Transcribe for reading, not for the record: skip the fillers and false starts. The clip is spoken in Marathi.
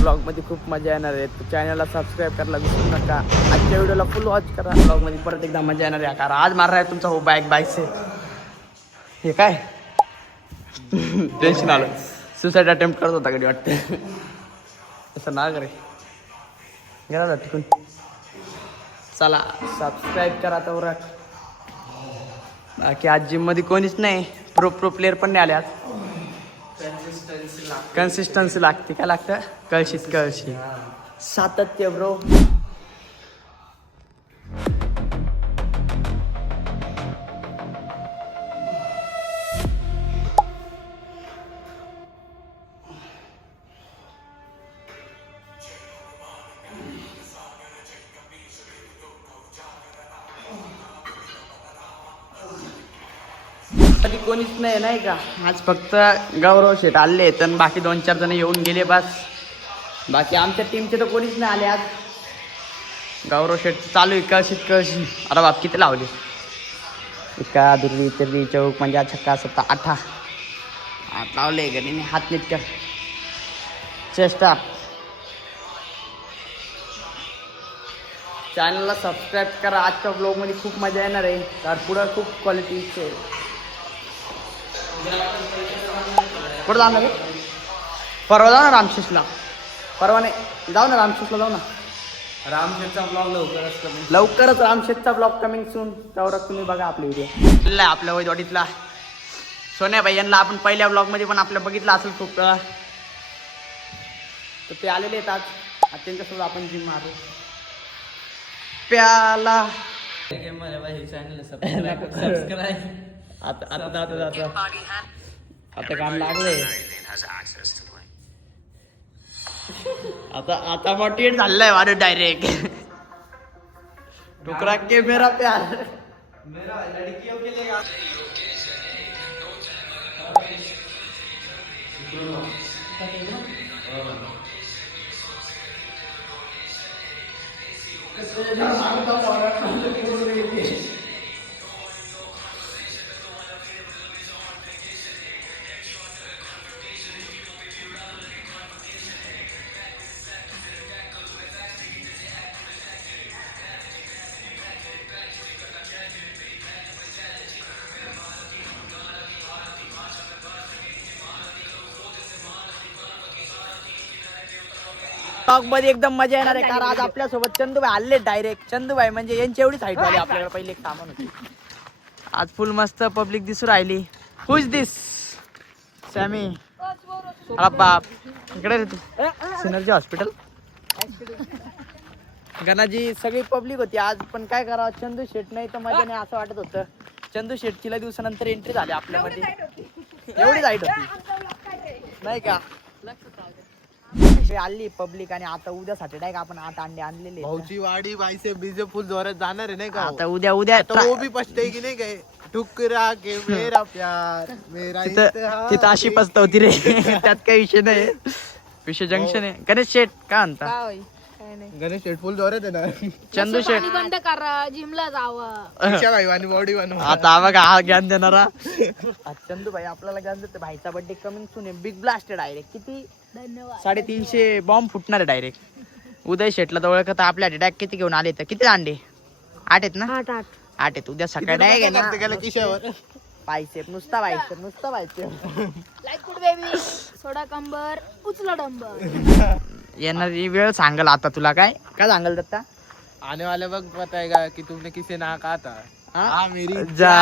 ब्लॉग मध्ये खूप मजा येणार आहे. चॅनलला सबस्क्राईब करायला विसरू नका. आजच्या व्हिडिओला फुल वॉच करा. ब्लॉग मध्ये परत एकदा मजा येणार आहे. कारण आज मारणार आहे तुमचा हो बाईकचे हे काय टेन्शन आलं. सुसाईड अटेम्प्ट करत होता कधी वाटतं तसं ना करे गेला तिकून. चला सबस्क्राईब करा तर. बाकी आज जिम मध्ये कोणीच नाही. प्रो प्लेअर पण नाही आले आज. कन्सिस्टन्सी लागते. काय लागतं? कळशी सातत्य ब्रो. कधी कोणीच नाही का. आज फक्त गौरव शेठ आले तर बाकी 2-4 जण येऊन गेले बस. बाकी आमच्या टीमचे तर कोणीच नाही आले आज. गौरव शेठ चालू आहे कळशी. अरे बाप किती लावले. एका दुर्वी तिरवी चौक म्हणजे छक्का 7-8 लावले. गणीने हात नीट कर. चेष्टा. चॅनलला सबस्क्राईब करा. आजच्या ब्लॉगमध्ये खूप मजा येणार आहे. तर पुढं खूप क्वालिटी कुठं जाणार आहे? परवा जाऊ ना रामशेषला. परवा नाही जाऊ ना रामशेषला जाऊ ना. रामशेठचा ब्लॉग लवकरच रामशेठचा ब्लॉग कमिंग सून. त्यावर तुम्ही बघा आपले व्हिडिओ. आपल्या वैदवाडीतला सोन्या भाई यांना आपण पहिल्या ब्लॉगमध्ये पण आपल्या बघितलं असेल खूप वेळा. तर ते आलेले आहेत आज. त्यांच्यासोबत आपण जिम मारू. प्याला आता काम लागलंय. आता मोटिवेट झालंय माझं डायरेक्ट. टुकरा के मेरा प्यार. मेरा लड़कियों के लिए मध्ये एकदम मजा येणार आहे. कारण आज आपल्यासोबत चंदूभाई आले डायरेक्ट. चंदूभाई म्हणजे यांची एवढीच हाईट झाली आपल्याला. पहिले एक सामान होती. आज फुल मस्त पब्लिक दिसू राहिली. हु इज दिस? सॅमी. अरे बाप इकडे रे तू. सिनर्जी हॉस्पिटल गणाजी सगळी पब्लिक होती आज. पण काय करावं चंदू शेट नाही तर मजा नाही असं वाटत होतं. चंदू शेटची लय दिवसानंतर एंट्री झाली आपल्यामध्ये. एवढीच हाईट होती नाही का. आली पब्लिक. आणि आता उद्या सॅटर्डे का आपण 8 अंडे आणलेले. भाऊची वाडी बाईसे बीजे फुल जोरात जाणार आहे नाही का. आता उद्या तो वो भी पछते की नाही काय. टुकरा के मेरा प्यार मेरा तिथं अशी पचतवती रे. त्यात काही विषय नाही. विषय जंक्शन आहे. गणेश शेठ काय म्हणता? गणेश शेट फुल जोरात आहे ना. चंदू शेठ बंद करा. जिमला जावं. भाई बॉडी बनव. आता बघा हा ज्ञान देणारा चंदू भाई आपल्याला ज्ञान देते. भाईचा बर्थडे कमिंग सून आहे. Big blast direct. किती? धन्यवाद. 350 बॉम्ब फुटणार आहे डायरेक्ट. उदय शेटला तर ओळखत. आपल्या अटॅक किती घेऊन आले तर किती अंडे? 8 आहेत ना. 8 आहेत. उद्या सकाळी नाही घेणार. किशावर बायसेप नुसता बायसेप. Like good baby. सोडा कंबर उचला डंबर. येणारी वेळ सांगल आता तुला. काय सांगल दत्ता? आने वाले वक्त बताएगा कि तुमने किसे ना कहा था. हाँ? मेरी जा